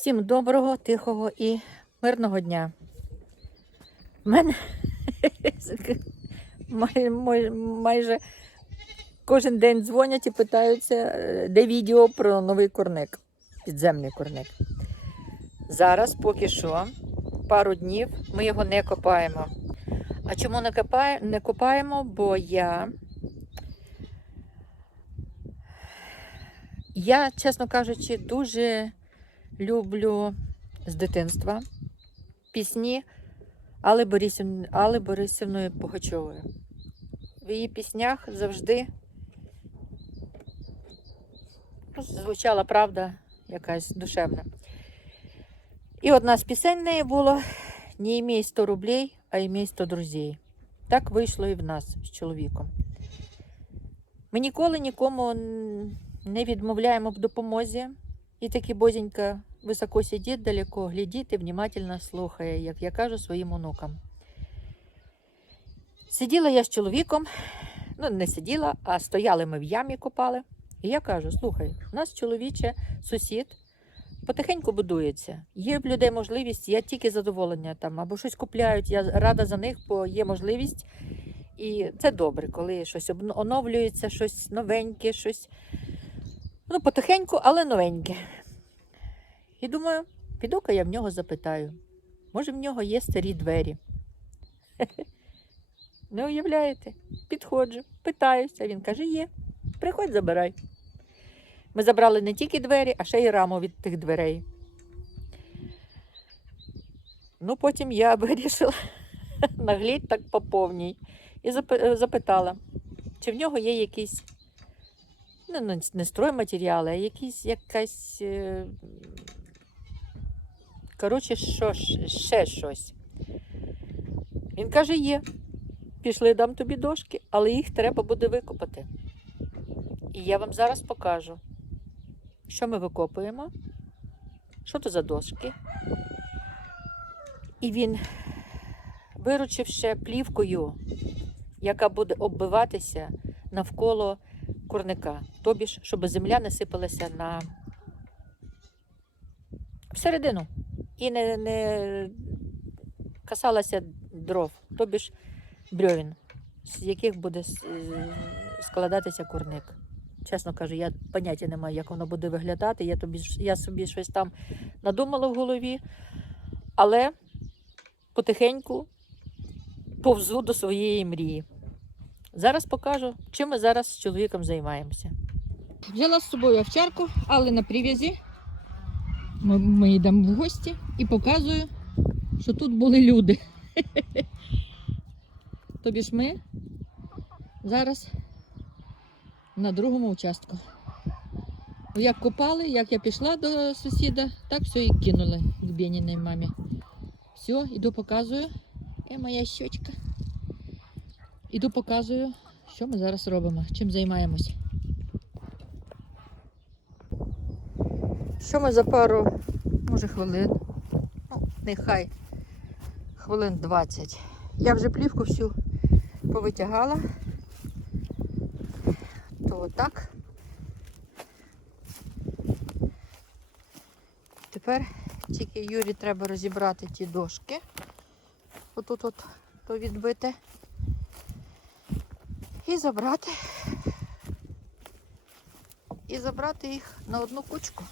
Всім доброго, тихого і мирного дня. У мене май- май- майже кожен день дзвонять і питаються, е, де відео про новий курник, підземний курник. Зараз поки що, пару днів ми його не копаємо. А чому не, копає, не копаємо? Бо я. Я, чесно кажучи, дуже люблю з дитинства пісні Алли Борисівни, Алли Борисівної Пугачової. В її піснях завжди звучала правда якась душевна. І одна з пісень неї була Не імей 100 рублей, а імей 100 друзей. Так вийшло і в нас з чоловіком. Ми ніколи нікому не відмовляємо в допомозі. І таки бозенька високо сидить, далеко глядить і внимательно слухає, як я кажу своїм онукам. Сиділа я з чоловіком, ну не сиділа, а стояли ми в ямі копали. І я кажу: слухай, у нас чоловіче сусід потихеньку будується. Є в людей можливість, я тільки задоволення там, або щось купляють, я рада за них, бо є можливість. І це добре, коли щось оновлюється, щось новеньке, щось. Ну, потихеньку, але новеньке. І думаю, піду-ка я в нього запитаю. Може, в нього є старі двері. Не уявляєте? Підходжу, питаюся. Він каже, є. Приходь, забирай. Ми забрали не тільки двері, а ще й раму від тих дверей. Ну, потім я вирішила нагліть так по повній і запитала, чи в нього є якісь ну, не- стройматеріали, а якісь якась. Коротше, що, ще щось. Він каже, є. Пішли, дам тобі дошки, але їх треба буде викопати. І я вам зараз покажу, що ми викопуємо, що то за дошки. І він виручив ще плівкою, яка буде оббиватися навколо курника. Тобі ж, щоб земля не сипалася на всередину і не, не касалася дров, тобі ж брьовін, з яких буде е, складатися курник. Чесно кажу, я поняття не маю, як воно буде виглядати. Я, тобі, я собі щось там надумала в голові, але потихеньку повзу до своєї мрії. Зараз покажу, чим ми зараз з чоловіком займаємося. Взяла з собою овчарку, але на прив'язі. Ми, ми йдемо в гості і показую, що тут були люди. Тобі ж ми зараз на другому участку. Як копали, як я пішла до сусіда, так все і кинули к Беніній мамі. Все, іду показую. Е, моя щочка. Іду показую, що ми зараз робимо, чим займаємось. Що ми за пару, може, хвилин, ну, нехай хвилин 20. Я вже плівку всю повитягала. То отак. Тепер тільки Юрі треба розібрати ті дошки. Отут от то відбите. І забрати. І забрати їх на одну кучку.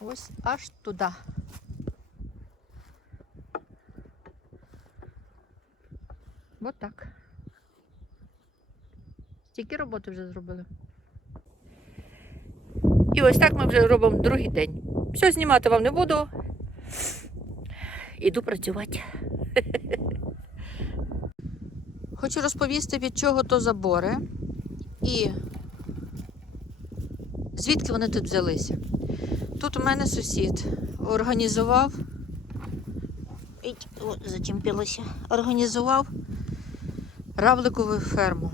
Ось аж туди. От так. Стільки роботи вже зробили. І ось так ми вже робимо другий день. Все знімати вам не буду. Іду працювати. Хочу розповісти, від чого то забори і звідки вони тут взялися. Тут у мене сусід організував. Зачепилося. Організував равликову ферму.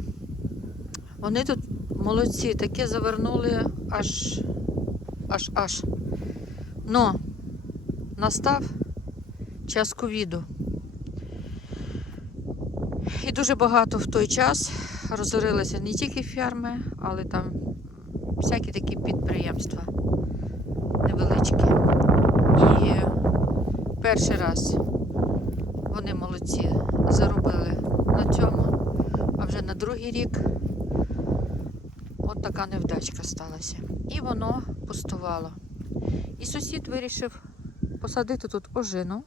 Вони тут молодці, таке завернули аж аж аж. Но настав час ковіду. І дуже багато в той час розорилися не тільки ферми, але там всякі такі перший раз. Вони молодці, заробили на цьому. А вже на другий рік от така невдачка сталася. І воно пустувало. І сусід вирішив посадити тут ожину.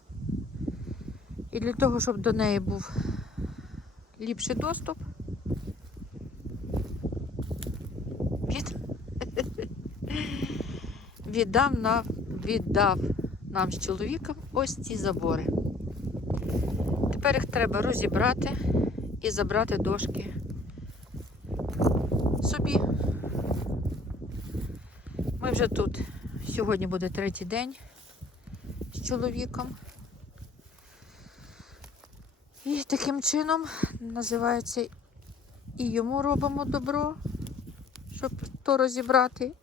І для того, щоб до неї був ліпший доступ, він віддав нам, віддав нам з чоловіком ось ці забори. Тепер їх треба розібрати і забрати дошки собі. Ми вже тут. Сьогодні буде третій день з чоловіком. І таким чином називається і йому робимо добро, щоб то розібрати.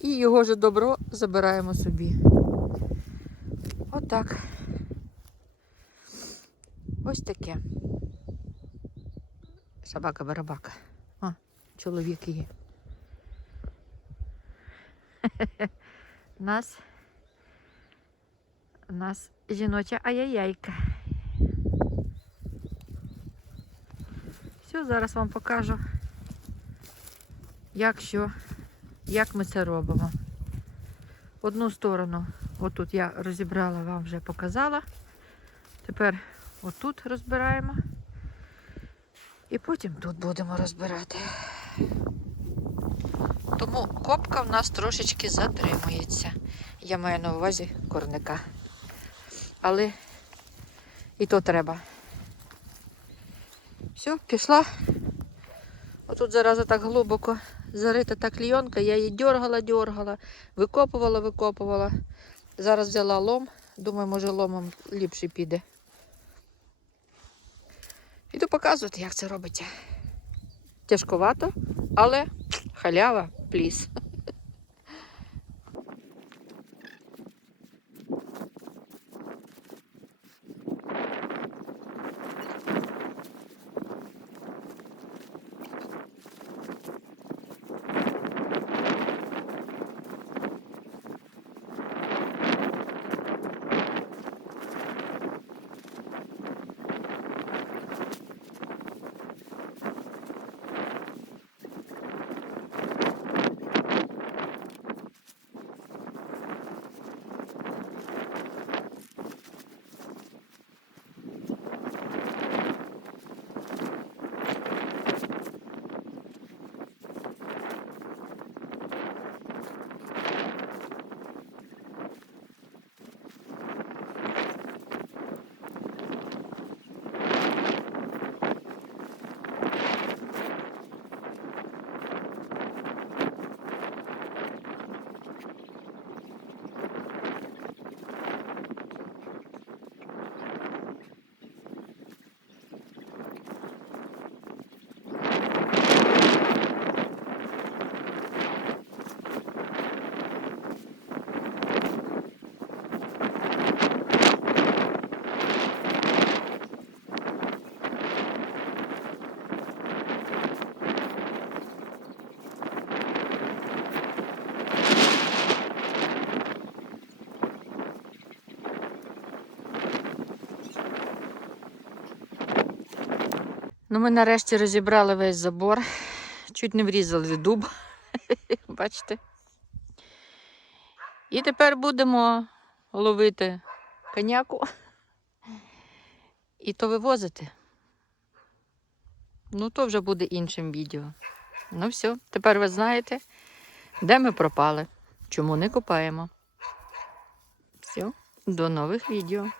І його же добро забираємо собі. Отак. Ось таке. Собака-барабака. О, чоловік є. Нас. Нас жіноча ай-яй-яйка. Все, зараз вам покажу, як що, як ми це робимо. Одну сторону, отут я розібрала, вам вже показала. Тепер отут розбираємо. І потім тут будемо розбирати. Тому копка в нас трошечки затримується. Я маю на увазі корника. Але і то треба. Все, пішла. Отут зараз так глибоко зарита та клійонка, я її дергала, дергала, викопувала, викопувала. Зараз взяла лом. Думаю, може ломом ліпше піде. Іду показувати, як це робиться. Тяжковато, але халява, пліс. Ну, ми нарешті розібрали весь забор. Чуть не врізали дуб. Бачите? І тепер будемо ловити коняку і то вивозити. Ну, то вже буде іншим відео. Ну, все, тепер ви знаєте, де ми пропали, чому не копаємо. Все, до нових відео.